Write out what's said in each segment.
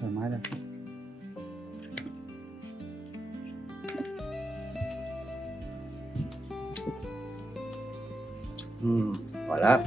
thoải mái đâu. Khỏi lắm.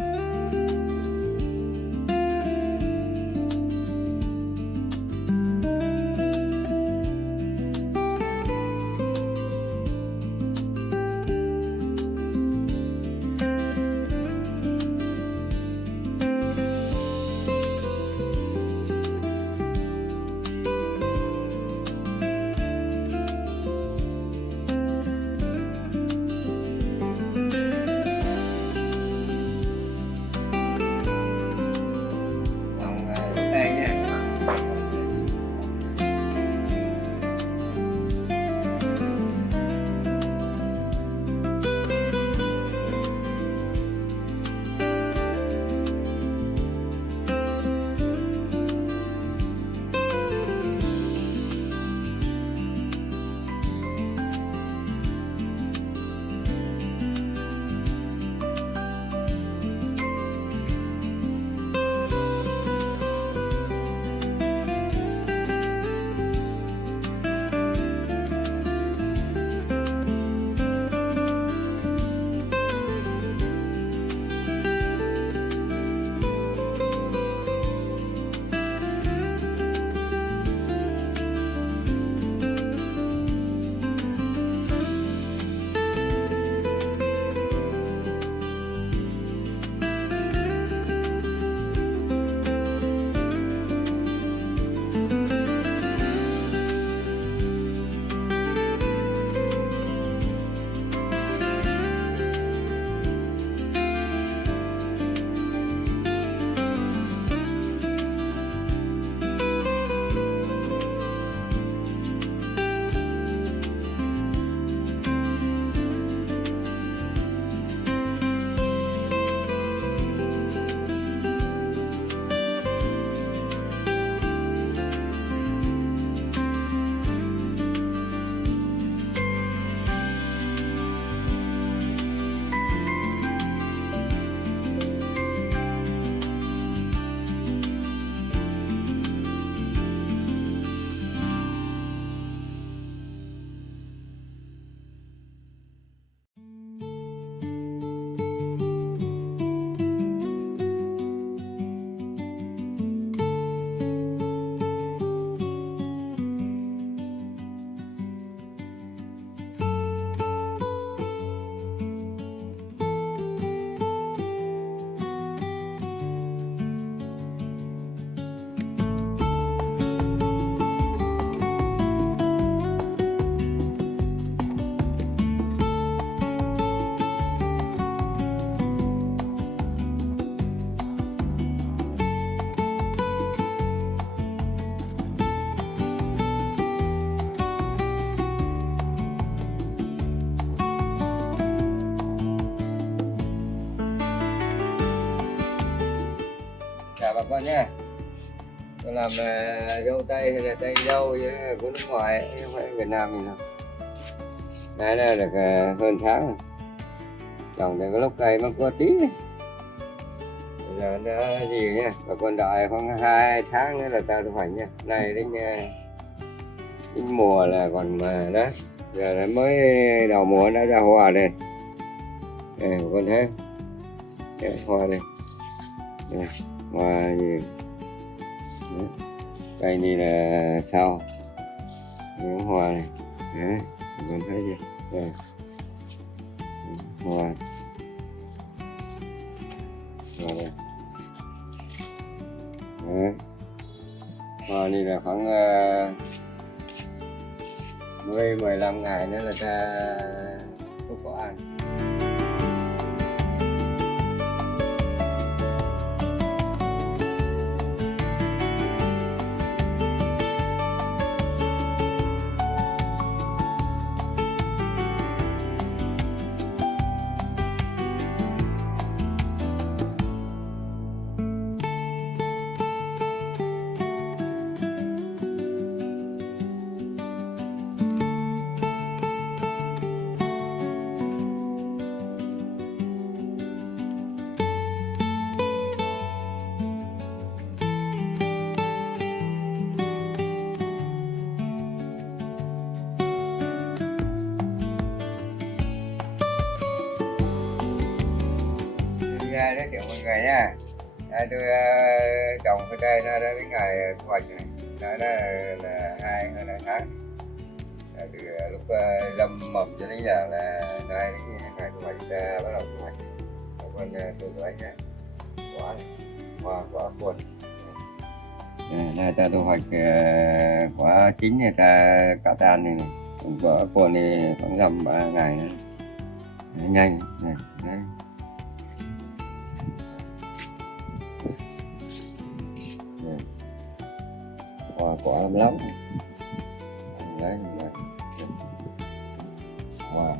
Chào bà con nhé. Tôi làm dâu tây hay là tây dâu của nước ngoài, không phải Việt Nam mình đâu. Đây là được hơn tháng rồi. Trồng từ cái lúc cây nó có tí này. Bây giờ nó gì nhá, bà con đợi khoảng 2 tháng nữa là ta thu hoạch nha. Này đến mùa là còn mà đó. Giờ là mới đầu mùa đã ra hoa đây. Đây, bà con thấy không? Hoa đây. Đây. Hoa gì cây này là sau những hoa này đấy, mình thấy chưa đây. Hoa đây. Đấy. Hoa này là khoảng 10-15 ngày nữa là ta có ăn. giới thiệu mọi người nha. Đây, tôi trồng khoai tây nó đến ngày thu hoạch này, đó là hơn 2 tháng. Từ lúc lâm mầm cho đến giờ là đây đến ngày thu hoạch, bắt đầu thu hoạch. Con tôi thu hoạch quả này, quả cuộn. Đây ta thu hoạch quả chín này, ta cắt tàn này, quả cuộn thì khoảng tầm 3 ngày nữa. Nhanh này, đấy. Quả lắm đấy, wow.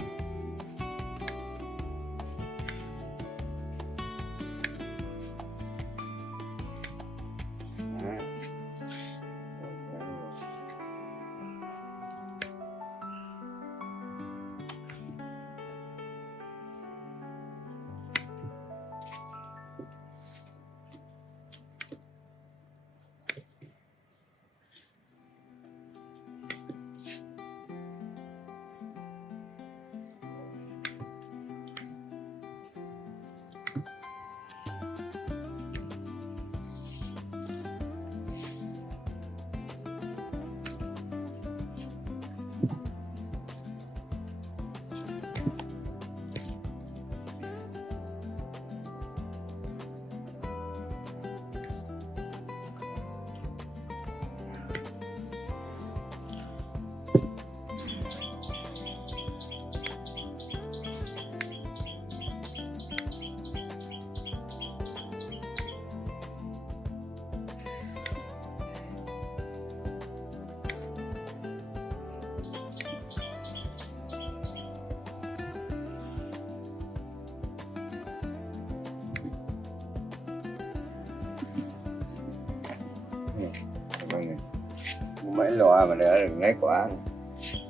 Mấy loa mà để lấy quả này.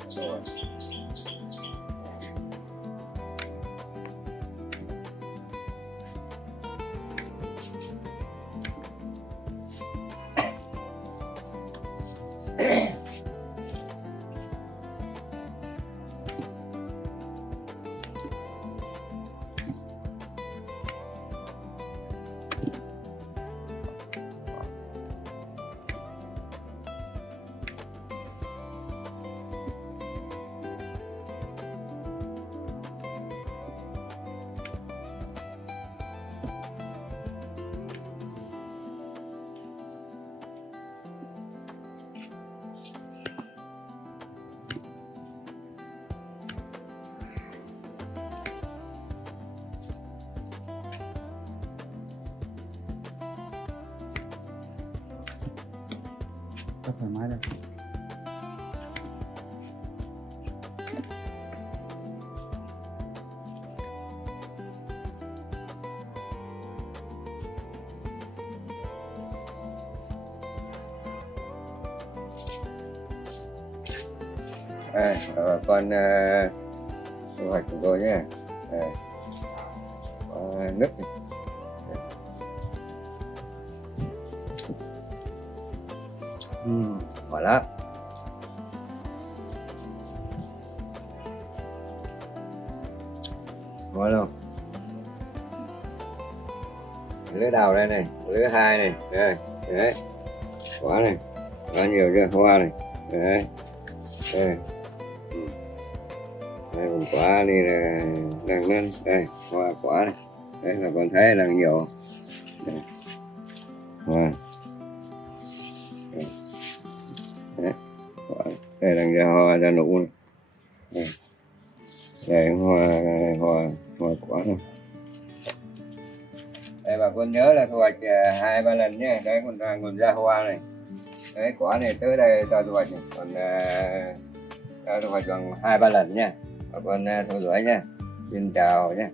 Rồi. Thoải mái đây. Con thu hoạch của tôi nhé. Có nứt này. Quả lắm. Ngon không? Lưới đầu đây này, lưới 2 này, đây, đấy, quả này, có nhiều chưa, hoa này, đấy, đây, đây còn quả này là đang lên, đây, hoa quả này, đấy là con thấy là nhiều, đây, hoa, đấy, quả, đây là ra hoa ra nụ này, đây hoa quả này. Đây bà con nhớ là thu hoạch 2-3 lần nhé. Đấy còn ra hoa này. Đấy quả này tới đây ta thu hoạch này. Còn ta thu hoạch còn 2-3 lần nha. Bà con theo dõi nha. Xin chào nhé.